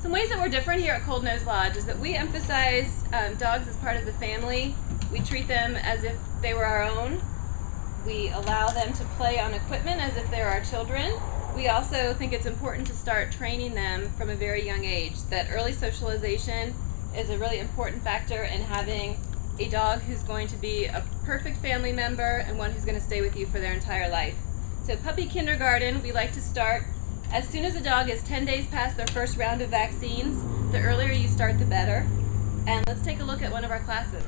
Some ways that we're different here at Cold Nose Lodge is that we emphasize dogs as part of the family. We treat them as if they were our own. We allow them to play on equipment as if they're our children. We also think it's important to start training them from a very young age. That early socialization is a really important factor in having a dog who's going to be a perfect family member and one who's going to stay with you for their entire life. So puppy kindergarten, we like to start as soon as a dog is 10 days past their first round of vaccines. The earlier you start, the better. And let's take a look at one of our classes.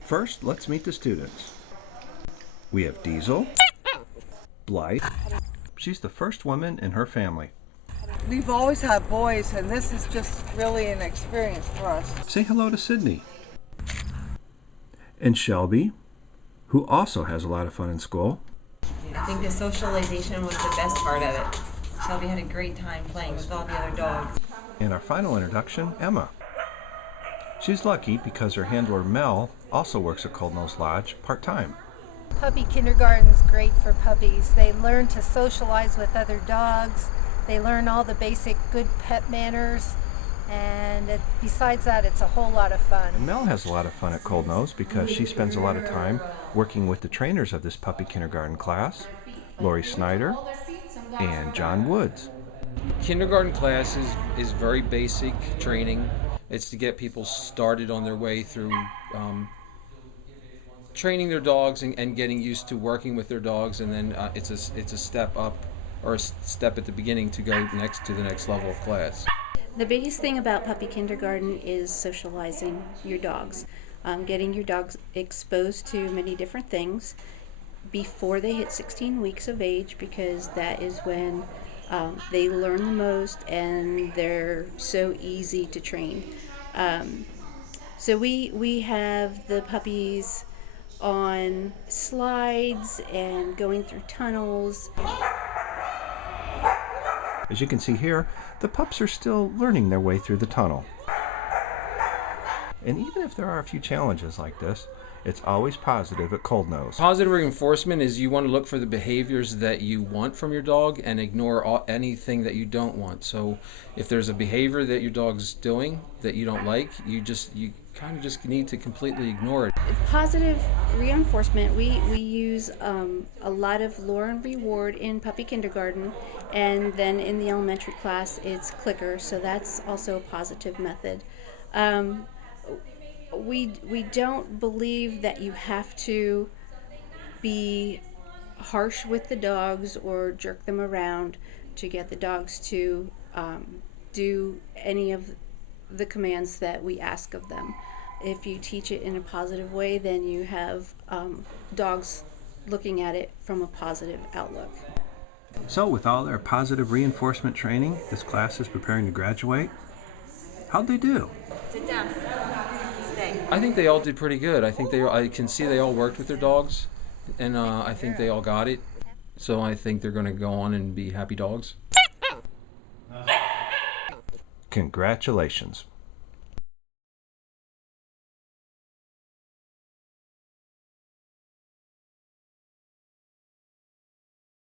First, let's meet the students. We have Diesel, Blythe. She's the first woman in her family. We've always had boys, and this is just really an experience for us. Say hello to Sydney. And Shelby, who also has a lot of fun in school. I think the socialization was the best part of it. Shelby had a great time playing with all the other dogs. And our final introduction, Emma. She's lucky because her handler Mel also works at Cold Nose Lodge part-time. Puppy kindergarten is great for puppies. They learn to socialize with other dogs. They learn all the basic good pet manners. And besides that, it's a whole lot of fun. And Mel has a lot of fun at Cold Nose because she spends a lot of time working with the trainers of this puppy kindergarten class, Lori Snyder and John Woods. Kindergarten class is very basic training. It's to get people started on their way through training their dogs and getting used to working with their dogs, and then it's a step up or a step at the beginning to go next to the next level of class. The biggest thing about puppy kindergarten is socializing your dogs, getting your dogs exposed to many different things before they hit 16 weeks of age, because that is when they learn the most and they're so easy to train. So we have the puppies on slides and going through tunnels. As you can see here, the pups are still learning their way through the tunnel. And even if there are a few challenges like this, it's always positive at Cold Nose. Positive reinforcement is you want to look for the behaviors that you want from your dog and ignore anything that you don't want. So if there's a behavior that your dog's doing that you don't like, you kind of just need to completely ignore it. Positive reinforcement, we use a lot of lure and reward in puppy kindergarten, and then in the elementary class it's clicker, so that's also a positive method. We don't believe that you have to be harsh with the dogs or jerk them around to get the dogs to do any of the commands that we ask of them. If you teach it in a positive way, then you have dogs looking at it from a positive outlook. So with all their positive reinforcement training, this class is preparing to graduate. How'd they do? Sit down. Stay. I think they all did pretty good. I can see they all worked with their dogs, and I think they all got it. So I think they're going to go on and be happy dogs. Congratulations.